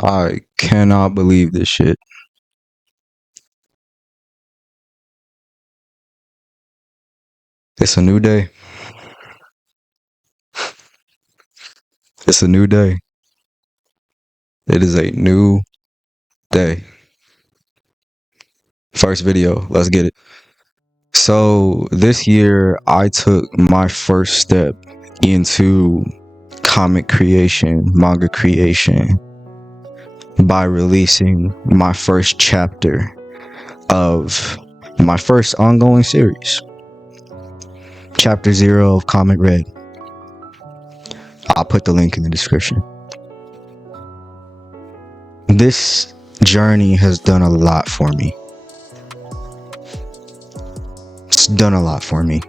I cannot believe this shit. It's a new day. It's a new day. It is a new day. First video. Let's get it. So this year I took my first step into comic creation, manga creation, by releasing my first chapter of my first ongoing series. Chapter 0 of Comic Red. I'll put the link in the description. This journey has done a lot for me. It's done a lot for me.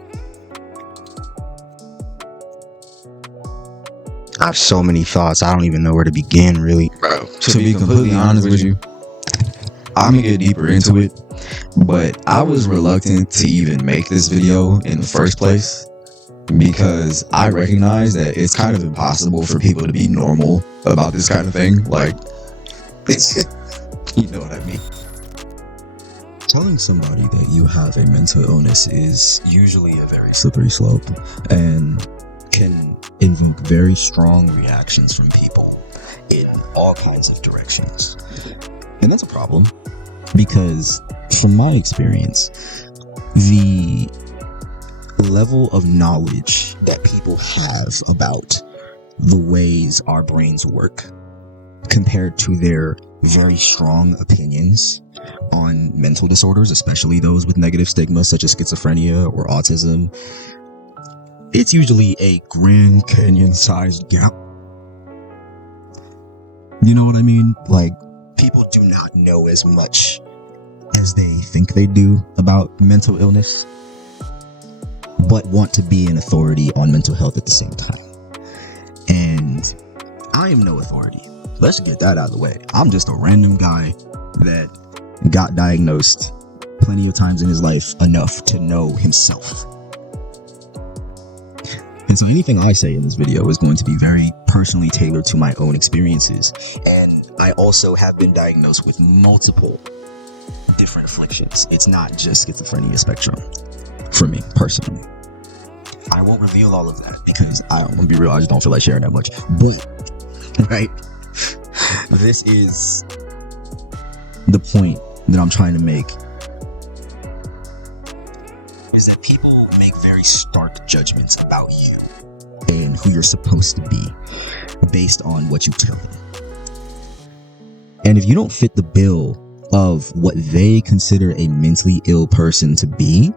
I have so many thoughts, I don't even know where to begin, really. Bro, to be completely honest with you, I'm gonna get deeper into it, but I was reluctant to even make this video in the first place because I recognize that it's kind of impossible for people to be normal about this kind of thing. Like, you know what I mean. Telling somebody that you have a mental illness is usually a very slippery slope and can invoke very strong reactions from people in all kinds of directions. And that's a problem because, from my experience, the level of knowledge that people have about the ways our brains work compared to their very strong opinions on mental disorders, especially those with negative stigma such as schizophrenia or autism, it's usually a Grand Canyon-sized gap. You know what I mean? Like, people do not know as much as they think they do about mental illness, but want to be an authority on mental health at the same time. And I am no authority. Let's get that out of the way. I'm just a random guy that got diagnosed plenty of times in his life enough to know himself. And so anything I say in this video is going to be very personally tailored to my own experiences. And I also have been diagnosed with multiple different afflictions. It's not just schizophrenia spectrum for me personally. I won't reveal all of that because I'm gonna be real, I just don't feel like sharing that much. But, right, this is the point that I'm trying to make, is that people make very stark judgments about you and who you're supposed to be based on what you tell them. And if you don't fit the bill of what they consider a mentally ill person to be,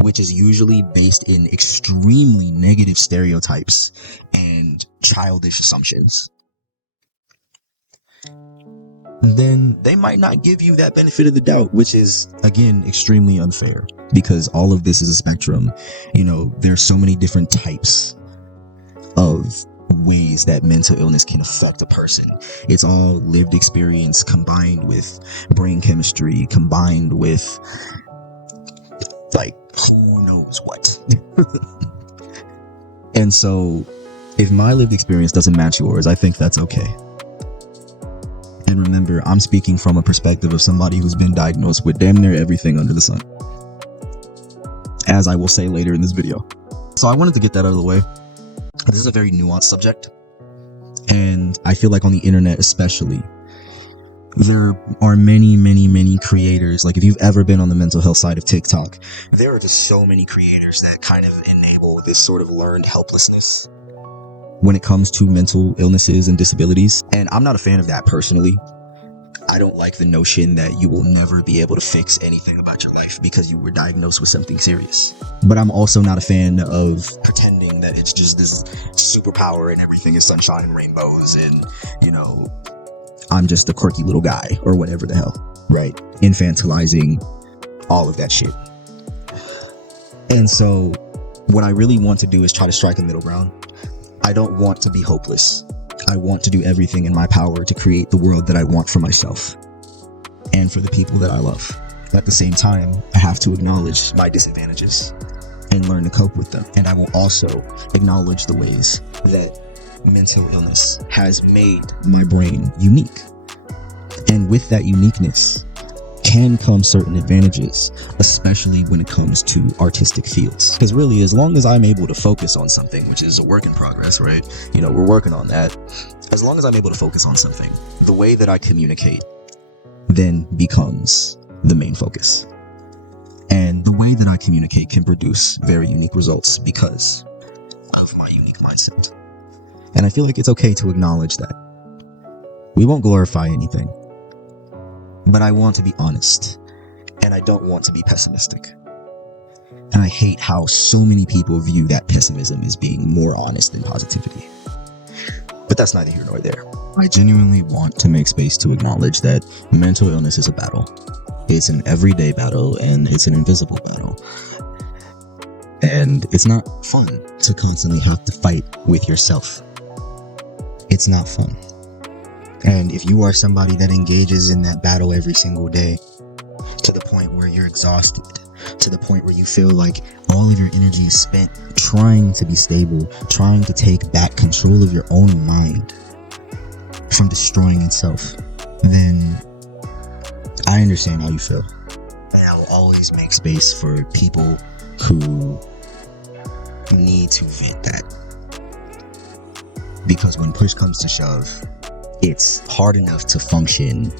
which is usually based in extremely negative stereotypes and childish assumptions, then they might not give you that benefit of the doubt, which is, again, extremely unfair because all of this is a spectrum. You know, there's so many different types of ways that mental illness can affect a person. It's all lived experience combined with brain chemistry, combined with, like, who knows what. And so, if my lived experience doesn't match yours, I think that's okay. And remember, I'm speaking from a perspective of somebody who's been diagnosed with damn near everything under the sun, as I will say later in this video. So I wanted to get that out of the way. This is a very nuanced subject, and I feel like on the internet especially, there are many creators. Like, if you've ever been on the mental health side of TikTok, there are just so many creators that kind of enable this sort of learned helplessness when it comes to mental illnesses and disabilities. And I'm not a fan of that personally. I don't like the notion that you will never be able to fix anything about your life because you were diagnosed with something serious. But I'm also not a fan of pretending that it's just this superpower and everything is sunshine and rainbows and, you know, I'm just a quirky little guy or whatever the hell, right? Infantilizing all of that shit. And so what I really want to do is try to strike a middle ground. I don't want to be hopeless. I want to do everything in my power to create the world that I want for myself and for the people that I love. At the same time, I have to acknowledge my disadvantages and learn to cope with them. And I will also acknowledge the ways that mental illness has made my brain unique And with that uniqueness can come certain advantages, especially when it comes to artistic fields. Because really, as long as I'm able to focus on something, which is a work in progress, right? We're working on that. As long as I'm able to focus on something, the way that I communicate then becomes the main focus. And the way that I communicate can produce very unique results because of my unique mindset. And I feel like it's okay to acknowledge that. We won't glorify anything, but I want to be honest, and I don't want to be pessimistic. And I hate how so many people view that pessimism as being more honest than positivity. But that's neither here nor there. I genuinely want to make space to acknowledge that mental illness is a battle. It's an everyday battle, and it's an invisible battle. And it's not fun to constantly have to fight with yourself. It's not fun. And if you are somebody that engages in that battle every single day, to the point where you're exhausted, to the point where you feel like all of your energy is spent trying to be stable, trying to take back control of your own mind from destroying itself, then I understand how you feel. And I will always make space for people who need to vent that. Because when push comes to shove, it's hard enough to function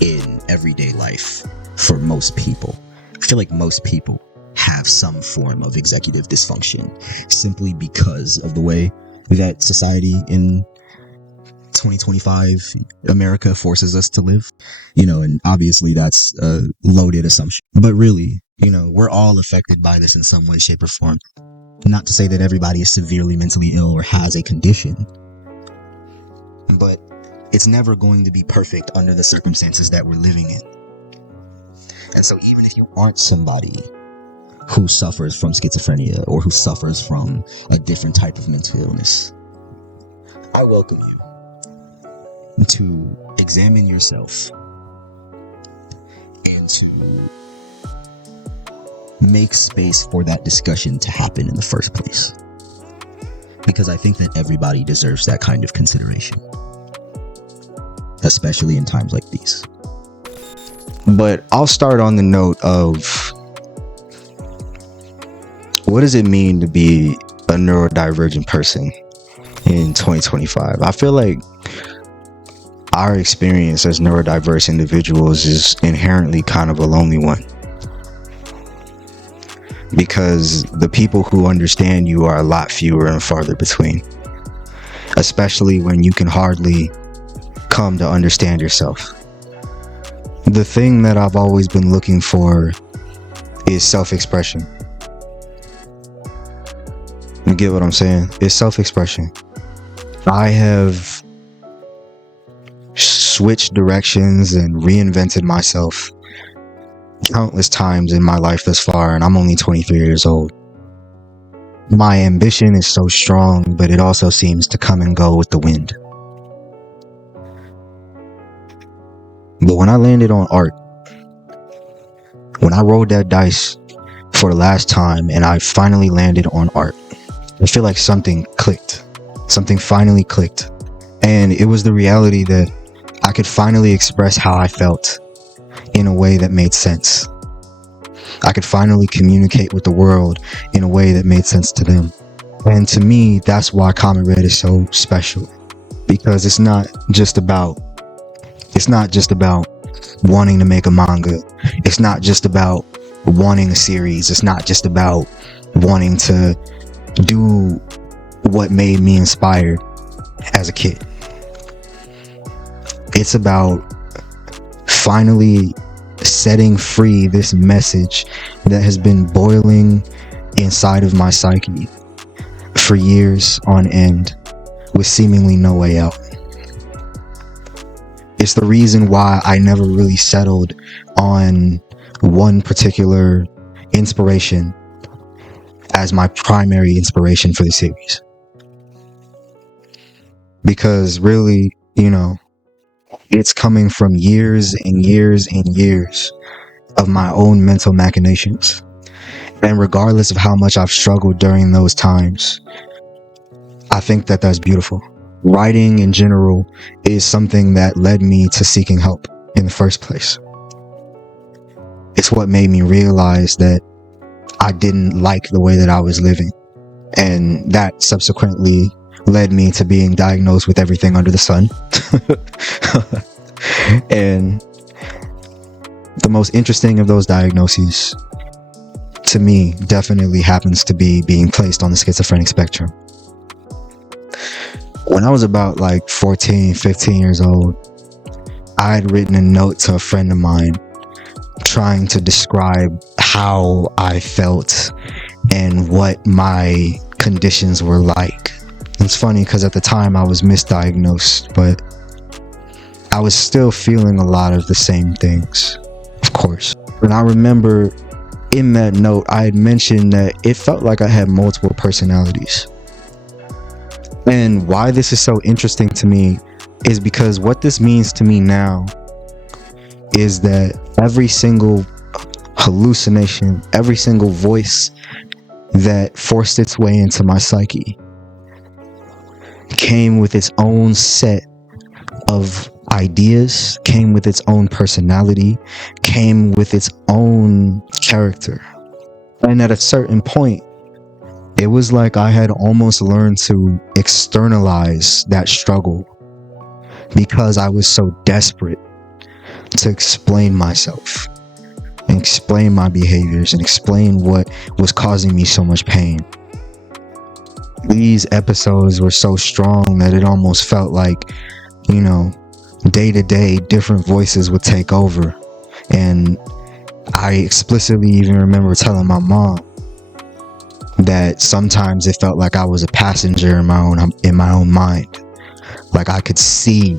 in everyday life for most people. I feel like most people have some form of executive dysfunction simply because of the way that society in 2025 America forces us to live. And obviously that's a loaded assumption. But really, we're all affected by this in some way, shape, or form. Not to say that everybody is severely mentally ill or has a condition, but it's never going to be perfect under the circumstances that we're living in. And so even if you aren't somebody who suffers from schizophrenia or who suffers from a different type of mental illness, I welcome you to examine yourself and to make space for that discussion to happen in the first place. Because I think that everybody deserves that kind of consideration, especially in times like these. But I'll start on the note of what does it mean to be a neurodivergent person in 2025? I feel like our experience as neurodiverse individuals is inherently kind of a lonely one. Because the people who understand you are a lot fewer and farther between. Especially when you can hardly come to understand yourself. The thing that I've always been looking for is self-expression. You get what I'm saying? It's self-expression. I have switched directions and reinvented myself countless times in my life thus far, and I'm only 23 years old. My ambition is so strong, but it also seems to come and go with the wind. But when I landed on art, when I rolled that dice for the last time and I finally landed on art, I feel like something clicked. Something finally clicked. And it was the reality that I could finally express how I felt in a way that made sense. I could finally communicate with the world in a way that made sense to them. And to me, that's why Comet Red is so special. Because it's not just about wanting to make a manga. It's not just about wanting a series. It's not just about wanting to do what made me inspired as a kid. It's about finally setting free this message that has been boiling inside of my psyche for years on end with seemingly no way out. It's the reason why I never really settled on one particular inspiration as my primary inspiration for the series. Because really, it's coming from years and years and years of my own mental machinations. And regardless of how much I've struggled during those times, I think that that's beautiful. writing in general is something that led me to seeking help in the first place. It's what made me realize that I didn't like the way that I was living. And that subsequently led me to being diagnosed with everything under the sun. And the most interesting of those diagnoses, to me, definitely happens to be being placed on the schizophrenic spectrum. When I was about like 14, 15 years old, I had written a note to a friend of mine trying to describe how I felt and what my conditions were like. It's funny because at the time I was misdiagnosed, but I was still feeling a lot of the same things, of course. And I remember in that note, I had mentioned that it felt like I had multiple personalities. And why this is so interesting to me is because what this means to me now is that every single hallucination, every single voice that forced its way into my psyche came with its own set of ideas, came with its own personality, came with its own character. And at a certain point, it was like I had almost learned to externalize that struggle because I was so desperate to explain myself and explain my behaviors and explain what was causing me so much pain. These episodes were so strong that it almost felt like, you know, day to day, different voices would take over. And I explicitly even remember telling my mom that sometimes it felt like I was a passenger in my own mind. Like I could see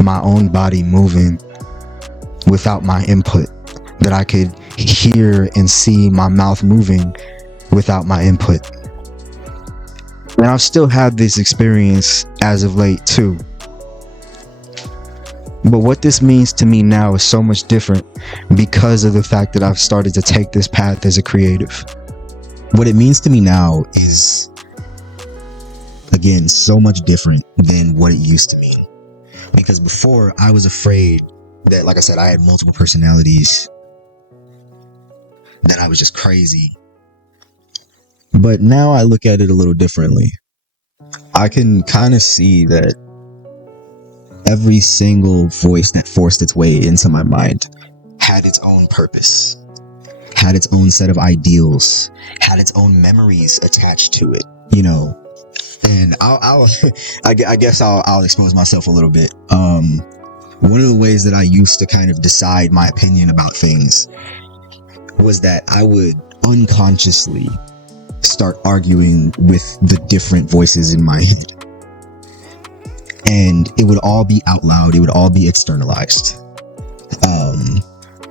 my own body moving without my input, that I could hear and see my mouth moving without my input. And I've still had this experience as of late too. But what this means to me now is so much different because of the fact that I've started to take this path as a creative. What it means to me now is, again, so much different than what it used to mean. Because before, I was afraid that, like I said, I had multiple personalities, that I was just crazy. But now I look at it a little differently. I can kind of see that every single voice that forced its way into my mind had its own purpose, had its own set of ideals, had its own memories attached to it, you know. And I guess I'll expose myself a little bit. One of the ways that I used to kind of decide my opinion about things was that I would unconsciously start arguing with the different voices in my head. And it would all be out loud. It would all be externalized.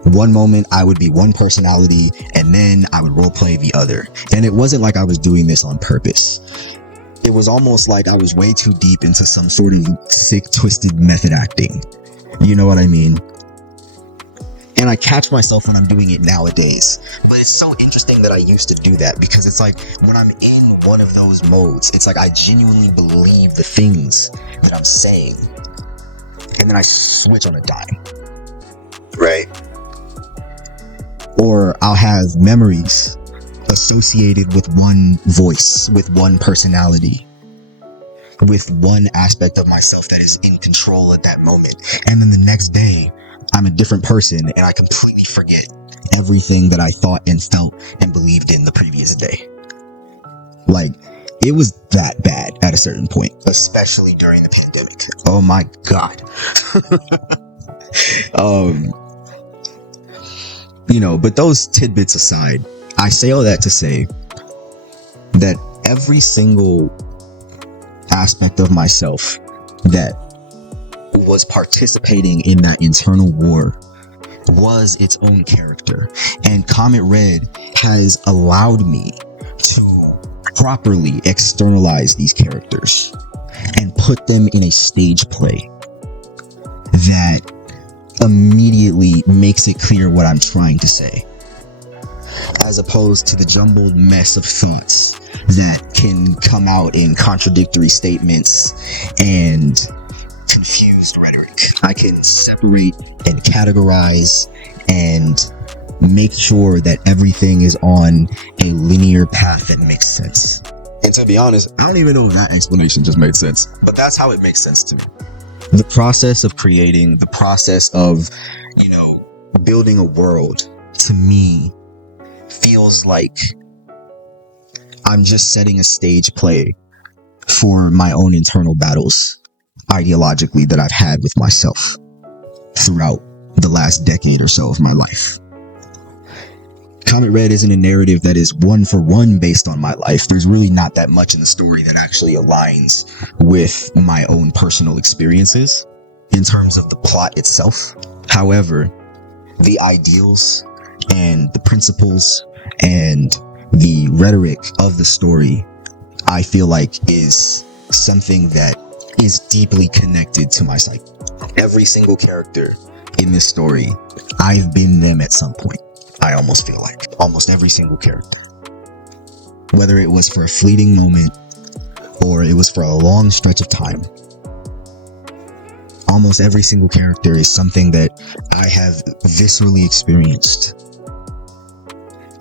One moment I would be one personality and then I would roleplay the other. And it wasn't like I was doing this on purpose. It was almost like I was way too deep into some sort of sick, twisted method acting. You know what I mean? And I catch myself when I'm doing it nowadays. But it's so interesting that I used to do that, because it's like when I'm in one of those modes, it's like I genuinely believe the things that I'm saying. And then I switch on a dime. Right? Or I'll have memories associated with one voice, with one personality, with one aspect of myself that is in control at that moment. And then the next day, I'm a different person and I completely forget everything that I thought and felt and believed in the previous day. Like, it was that bad at a certain point, especially during the pandemic. Oh my God. You know, but those tidbits aside, I say all that to say that every single aspect of myself that was participating in that internal war was its own character. And Comet Red has allowed me to properly externalize these characters and put them in a stage play that immediately makes it clear what I'm trying to say, as opposed to the jumbled mess of thoughts that can come out in contradictory statements and confused rhetoric. I can separate and categorize and make sure that everything is on a linear path that makes sense. And to be honest, I don't even know if that explanation just made sense, but that's how it makes sense to me. The process of creating, the process of, building a world, to me, feels like I'm just setting a stage play for my own internal battles, ideologically, that I've had with myself throughout the last decade or so of my life. Comet Red isn't a narrative that is one for one based on my life. There's really not that much in the story that actually aligns with my own personal experiences in terms of the plot itself. However, the ideals and the principles and the rhetoric of the story, I feel like, is something that is deeply connected to my psyche. Every single character in this story, I've been them at some point. I almost feel like almost every single character, whether it was for a fleeting moment or it was for a long stretch of time, almost every single character is something that I have viscerally experienced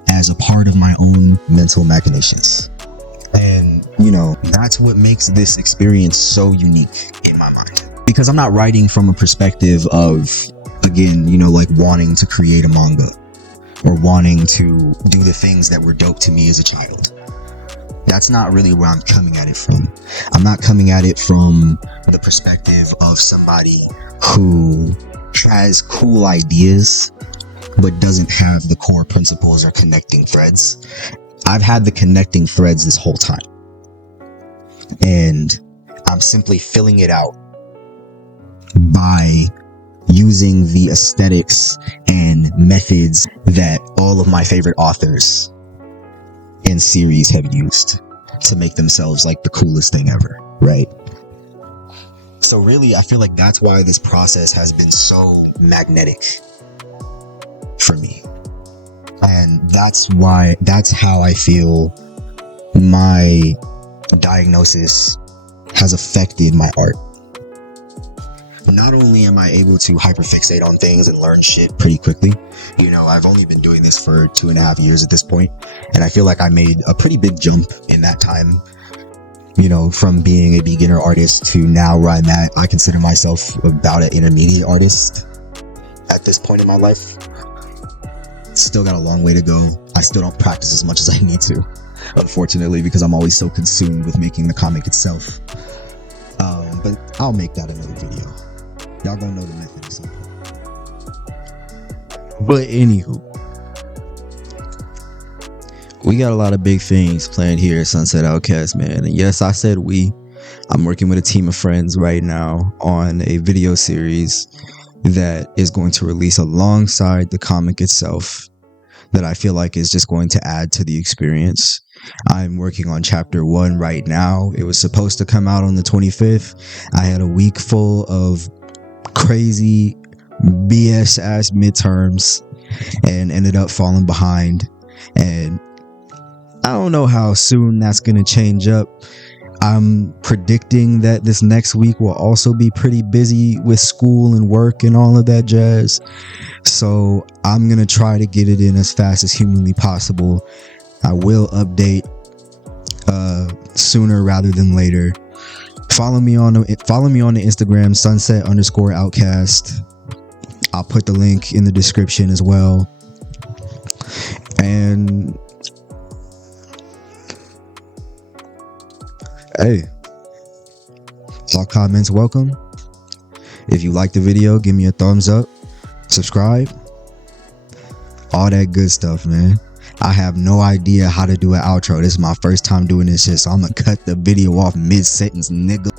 as a part of my own mental machinations. And, that's what makes this experience so unique in my mind. Because I'm not writing from a perspective of, again, like wanting to create a manga or wanting to do the things that were dope to me as a child. That's not really where I'm coming at it from. I'm not coming at it from the perspective of somebody who has cool ideas but doesn't have the core principles or connecting threads. I've had the connecting threads this whole time, and I'm simply filling it out by using the aesthetics and methods that all of my favorite authors and series have used to make themselves like the coolest thing ever, right? So really, I feel like that's why this process has been so magnetic for me. And that's how I feel my diagnosis has affected my art. Not only am I able to hyperfixate on things and learn shit pretty quickly, I've only been doing this for 2.5 years at this point, and I feel like I made a pretty big jump in that time, from being a beginner artist to now where I'm at. I consider myself about an intermediate artist at this point in my life. Still got a long way to go. I still don't practice as much as I need to, unfortunately, because I'm always so consumed with making the comic itself. But I'll make that another video. Y'all gonna know the method or something. But anywho, we got a lot of big things planned here at Sunset Outcast, man. And yes, I said I'm working with a team of friends right now on a video series that is going to release alongside the comic itself, that I feel like is just going to add to the experience. I'm working on chapter 1 right now. It was supposed to come out on the 25th. I had a week full of crazy BS ass midterms and ended up falling behind. And I don't know how soon that's going to change up. I'm predicting that this next week will also be pretty busy with school and work and all of that jazz. So I'm going to try to get it in as fast as humanly possible. I will update sooner rather than later. Follow me on the Instagram, sunset_outcast. I'll put the link in the description as well. And hey, all comments welcome. If you like the video, give me a thumbs up, subscribe, all that good stuff, man. I have no idea how to do an outro. This is my first time doing this shit, so I'm gonna cut the video off mid-sentence, nigga.